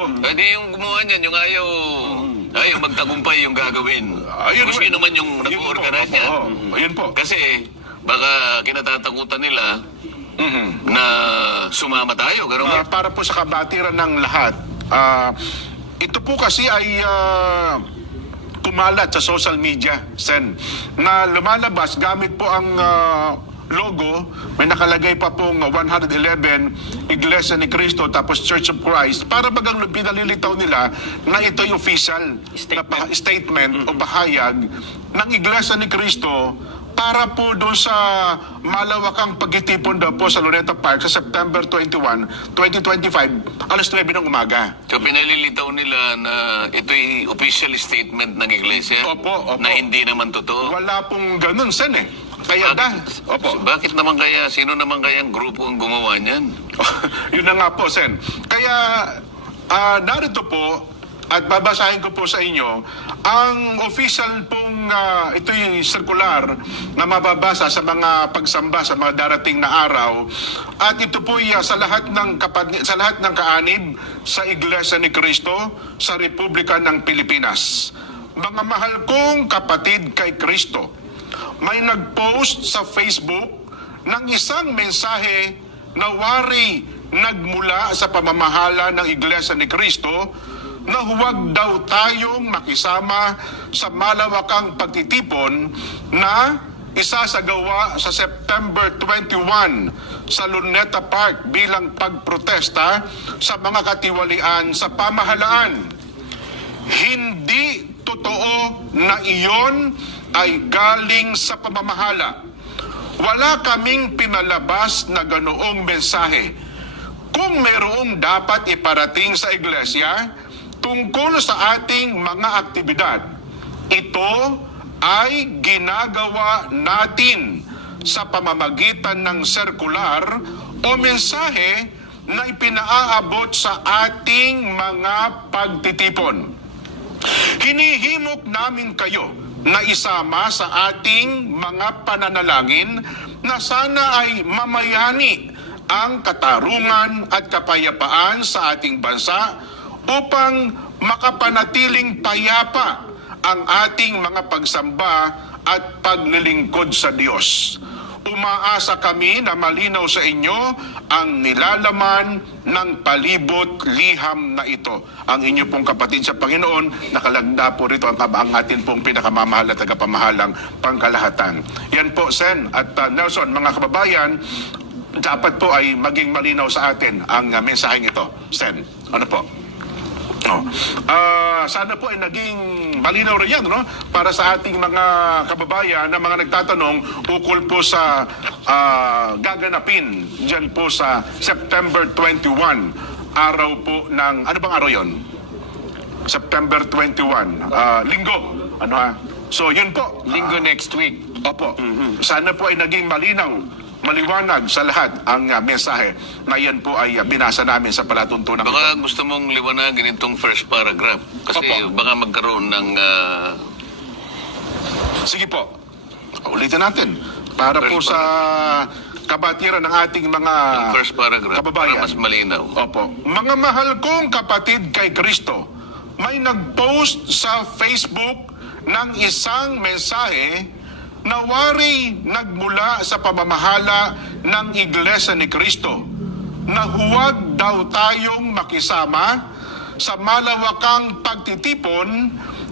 Eh di yung gumawa niyan, yung ayaw, ayaw magtagumpay yung gagawin. Ayun Kung sino man yung nag-organize niyan. Ayun po. Kasi baka kinatatakutan nila Mhm. na sumama tayo. Ganun Ah, para po sa kabatiran ng lahat, ah, ito po kasi ay ah, kumalat sa social media, Sen, na lumalabas gamit po ang ah, logo, may nakalagay pa pong 111 Iglesia ni Cristo tapos Church of Christ para bagang pinalilitaw nila na ito yung official na pa- statement o pahayag ng Iglesia ni Cristo para po doon sa malawakang pagtitipon daw po sa Luneta Park sa September 21, 2025, alas 9 ng umaga. So pinalilitaw nila na ito'y official statement ng iglesia Opo, opo. na hindi naman totoo. Wala pong ganun, Sen eh. Kaya da, opo. So, bakit naman kaya, sino naman kaya ang grupo ang gumawa niyan? Yun na nga po, Sen. Kaya ah, narito po, at babasahin ko po sa inyo, ang official pong, ah, ito yung circular na mababasa sa mga pagsamba sa mga darating na araw. At ito po ah, sa lahat ng kapag, sa lahat ng kaanib sa Iglesia ni Cristo sa Republika ng Pilipinas. Mga mahal kong kapatid kay Kristo, may nag-post sa Facebook ng isang mensahe na wari nagmula sa pamamahala ng Iglesia ni Cristo na huwag daw tayong makisama sa malawakang pagtitipon na isasagawa sa September 21 sa Luneta Park bilang pagprotesta sa mga katiwalian sa pamahalaan. Hindi totoo na iyon ay galing sa pamamahala. Wala kaming pinalabas na ganoong mensahe. Kung mayroong dapat iparating sa iglesia tungkol sa ating mga aktibidad, ito ay ginagawa natin sa pamamagitan ng sirkular o mensahe na ipinaaabot sa ating mga pagtitipon. Hinihimok namin kayo na isama sa ating mga pananalangin na sana ay mamayani ang katarungan at kapayapaan sa ating bansa upang makapanatiling payapa ang ating mga pagsamba at paglilingkod sa Diyos. Umaasa kami na malinaw sa inyo ang nilalaman ng palibot liham na ito. Ang inyo pong kapatid sa Panginoon, nakalagda po rito ang, ang atin pong pinakamamahal at tagapamahalang pangkalahatan. Yan po, Sen at uh, Nelson, mga kababayan, dapat po ay maging malinaw sa atin ang uh, mensaheng ito. Sen, ano po? Oh. Ah, sana po ay naging malinaw rin yan, no? Para sa ating mga kababayan na mga nagtatanong ukol po sa ah, gaganapin dyan po sa September 21, araw po ng, ano bang araw yon? September 21, ah, linggo. Ano ha? So yun po. Linggo next week. Opo. Sana po ay naging malinaw, maliwanag sa lahat ang ah, mensahe na yan po ay ah, binasa namin sa palatuntunan. Baka gusto mong liwanagin itong first paragraph. Kasi Opo. baka magkaroon ng... ah, Sige po. Ulitin natin. Para po First sa kabatiran ng ating mga first paragraph kababayan. para mas malinaw. Opo. Mga mahal kong kapatid kay Kristo, may nag-post sa Facebook ng isang mensahe na wari nagmula sa pamamahala ng Iglesia ni Kristo na huwag daw tayong makisama sa malawakang pagtitipon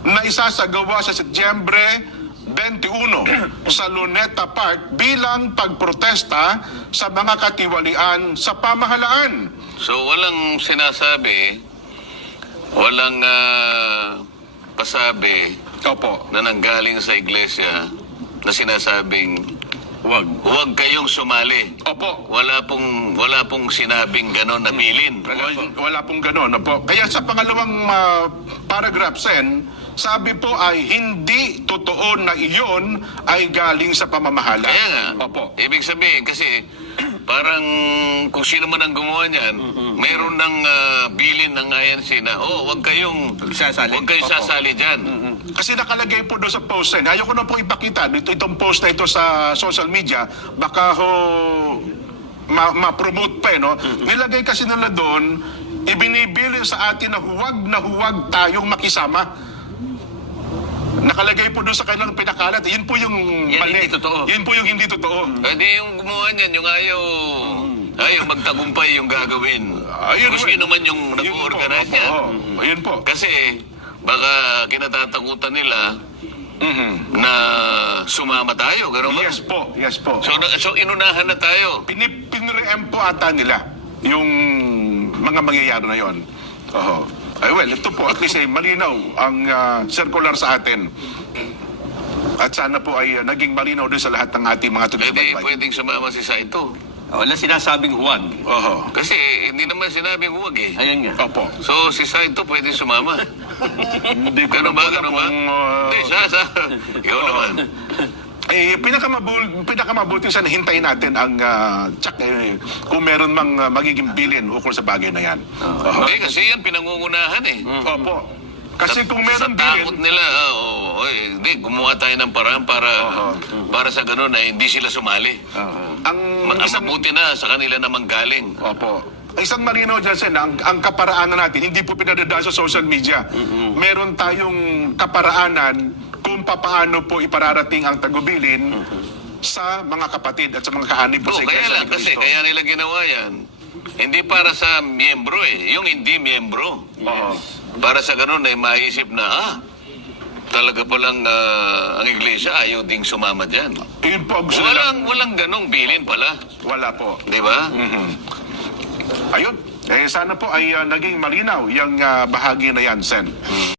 na isasagawa sa Setyembre 21 sa Luneta Park bilang pagprotesta sa mga katiwalian sa pamahalaan. So walang sinasabi, walang ah, pasabi Opo. na nanggaling sa iglesia na sinasabing huwag huwag kayong sumali. Opo. Wala pong wala pong sinabing ganon na bilin. Wala, wala pong gano'n. Opo. Kaya sa pangalawang ah, paragraph, Sen, sabi po ay hindi totoo na iyon ay galing sa pamamahala. Kaya nga, Opo. ibig sabihin kasi parang kung sino man ang gumawa niyan, Mm-hmm. mayroon ng ah, bilin ng INC na, oh, huwag kayong Sasali. Huwag kayong sasali dyan. Kasi nakalagay po doon sa post na yun. Ayaw ko na po ipakita dito itong post na ito sa social media. Baka ho ma- ma-promote pa eh, no? Nilagay kasi nila doon ibinibilin sa atin na huwag na huwag tayong makisama. Nakalagay po doon sa kanilang pinakalat. Yun po yung Yan mali. hindi totoo. Yun po yung hindi totoo. Pwede yung gumawa niyan, yung ayaw, ayaw magtagumpay yung gagawin. Ayun Kung po. sino man yung Yun po. nag-organize Opo, oo. Ayun po. Kasi baka kinatatakutan nila Mhm. na sumama tayo, gano'n ba? Yes po, yes po. So, na- so inunahan na tayo. Pinip, pinreem po ata nila yung mga mangyayari na yon. Oho. Ay well, ito po at least ay malinaw ang ah, circular sa atin. At sana po ay ah, naging malinaw din sa lahat ng ating mga Pwede, tagapagbaybay. pwedeng sumama si Saito. Wala sinasabing huwag. Oho. Kasi hindi naman sinabing huwag eh. Ayan nga. Opo. So si Saito pwede sumama. Hindi ko na ba? Ganun ba? kung, ah, Hindi, sa, sa. Ikaw naman. Eh, pinakamabul, pinakamabuti sana hintayin natin ang uh, check eh, kung meron mang ah, magiging bilin ukol sa bagay na yan. Oho. Hindi, kasi yan pinangungunahan eh. Opo. Kasi kung sa meron takot bilin, nila, ah, oo, oy, hindi, gumawa tayo ng paraan para para sa ganun na hindi sila sumali. ang Ma- isang mabuti na sa kanila namang galing. Opo. Isang marinaw dyan, Sen, ang, ang kaparaanan natin, hindi po pinadadaan sa social media. Meron tayong kaparaanan kung papaano po ipararating ang tagubilin sa mga kapatid at sa mga kaanib po Oo, sa kaya Iglesia lang, ni kasi kaya nila ginawa yan. Hindi para sa miyembro eh, yung hindi miyembro. Oo. Para sa ganun ay maisip na, ah, talaga palang ah, ang iglesia ayaw ding sumama dyan. Yun po ang gusto nila. Walang, walang ganong bilin pala. Wala po. Di ba? Ayun. Eh, sana po ay ah, naging malinaw yung ah, bahagi na yan, Sen.